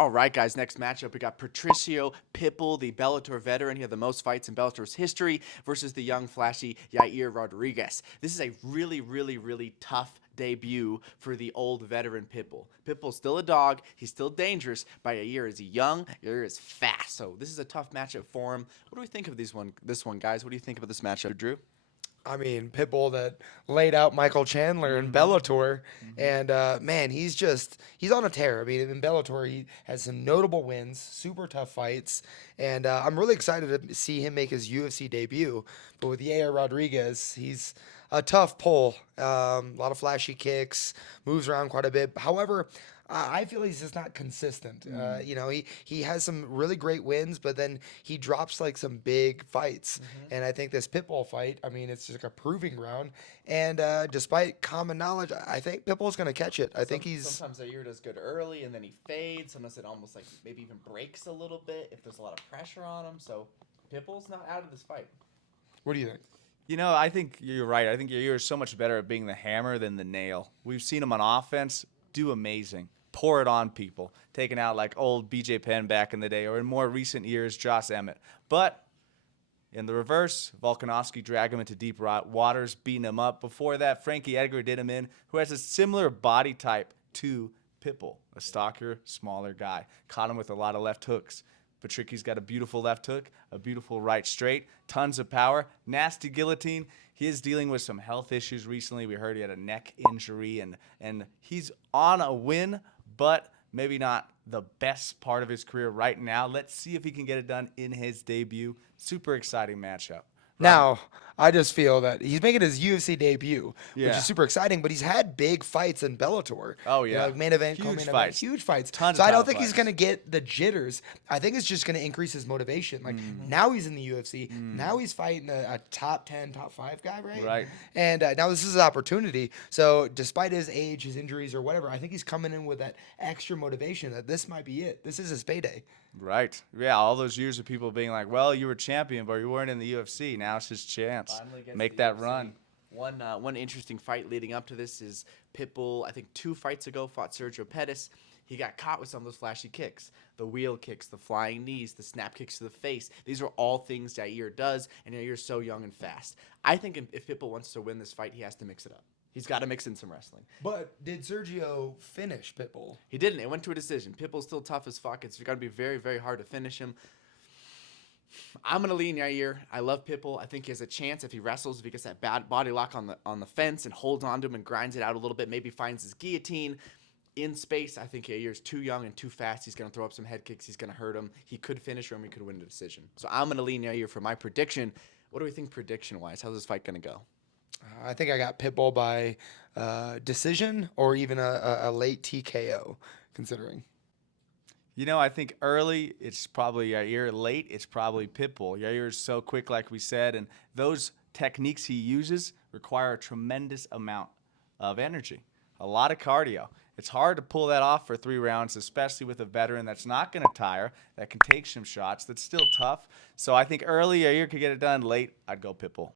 All right, guys, next matchup, we got Patricio Pitbull, the Bellator veteran. He had the most fights in Bellator's history versus the young, flashy Yair Rodriguez. This is a really tough debut for the old veteran Pitbull. Pitbull's still a dog. He's still dangerous, but Yair is young. Yair is fast. So this is a tough matchup for him. What do we think of this one, guys? What do you think about this matchup, Drew? I mean, Pitbull that laid out Michael Chandler in Bellator, and man, he's on a tear. I mean, in Bellator, he has some notable wins, super tough fights, and I'm really excited to see him make his UFC debut. But with Yair Rodriguez, he's a tough pull. A lot of flashy kicks, moves around quite a bit. However, I feel he's just not consistent. He has some really great wins, but then he drops like some big fights. And I think this Pitbull fight, I mean, it's just like a proving ground. And despite common knowledge, I think Pitbull's going to catch it. I think he's. Sometimes Yair does good early and then he fades. Sometimes it almost like maybe even breaks a little bit if there's a lot of pressure on him. So Pitbull's not out of this fight. What do you think? I think you're right. I think Yair is so much better at being the hammer than the nail. We've seen him on offense do amazing. Pour it on people, taking out like old BJ Penn back in the day, or in more recent years, Josh Emmett. But in the reverse, Volkanovski dragged him into deep waters, beating him up. Before that, Frankie Edgar did him in, who has a similar body type to Pitbull, a stockier, smaller guy. Caught him with a lot of left hooks. Patricki's got a beautiful left hook, a beautiful right straight, tons of power, nasty guillotine. He is dealing with some health issues recently. We heard he had a neck injury, and he's on a win, but maybe not the best part of his career right now. Let's see if he can get it done in his debut. Super exciting matchup. Now, I just feel that he's making his UFC debut, which Yeah. is super exciting, but he's had big fights in Bellator. Oh, You yeah. know, like main event, Huge co-main event, fights. huge fights. Tons So of I don't title think he's fights. going to get the jitters. I think it's just going to increase his motivation. Like, now he's in the UFC. Now he's fighting a top 10, top 5 guy, right? Right. And now this is an opportunity. So despite his age, his injuries, or whatever, I think he's coming in with that extra motivation that this might be it. This is his payday. Right. Yeah, all those years of people being like, well, you were champion, but you weren't in the UFC. Now it's his chance. Finally gets Make the that UFC. run. One interesting fight leading up to this is Pitbull, I think 2 fights ago, fought Sergio Pettis. He got caught with some of those flashy kicks. The wheel kicks, the flying knees, the snap kicks to the face. These are all things Yair does, and Yair's so young and fast. I think if Pitbull wants to win this fight, he has to mix it up. He's got to mix in some wrestling. But did Sergio finish Pitbull? He didn't. It went to a decision. Pitbull's still tough as fuck. It's going to be very hard to finish him. I'm gonna lean Yair. I love Pitbull. I think he has a chance if he wrestles, if he gets that bad body lock on the fence and holds on to him and grinds it out a little bit, maybe finds his guillotine in space. I think Yair's too young and too fast. He's gonna throw up some head kicks. He's gonna hurt him. He could finish him. He could win a decision. So I'm gonna lean Yair for my prediction. What do we think prediction wise? How's this fight gonna go? I think I got Pitbull by decision or even a late TKO, considering. I think early it's probably Yair. Late it's probably Pitbull. Yair is so quick, like we said, and those techniques he uses require a tremendous amount of energy, a lot of cardio. It's hard to pull that off for 3 rounds, especially with a veteran that's not going to tire, that can take some shots, that's still tough. So I think early Yair could get it done. Late, I'd go Pitbull.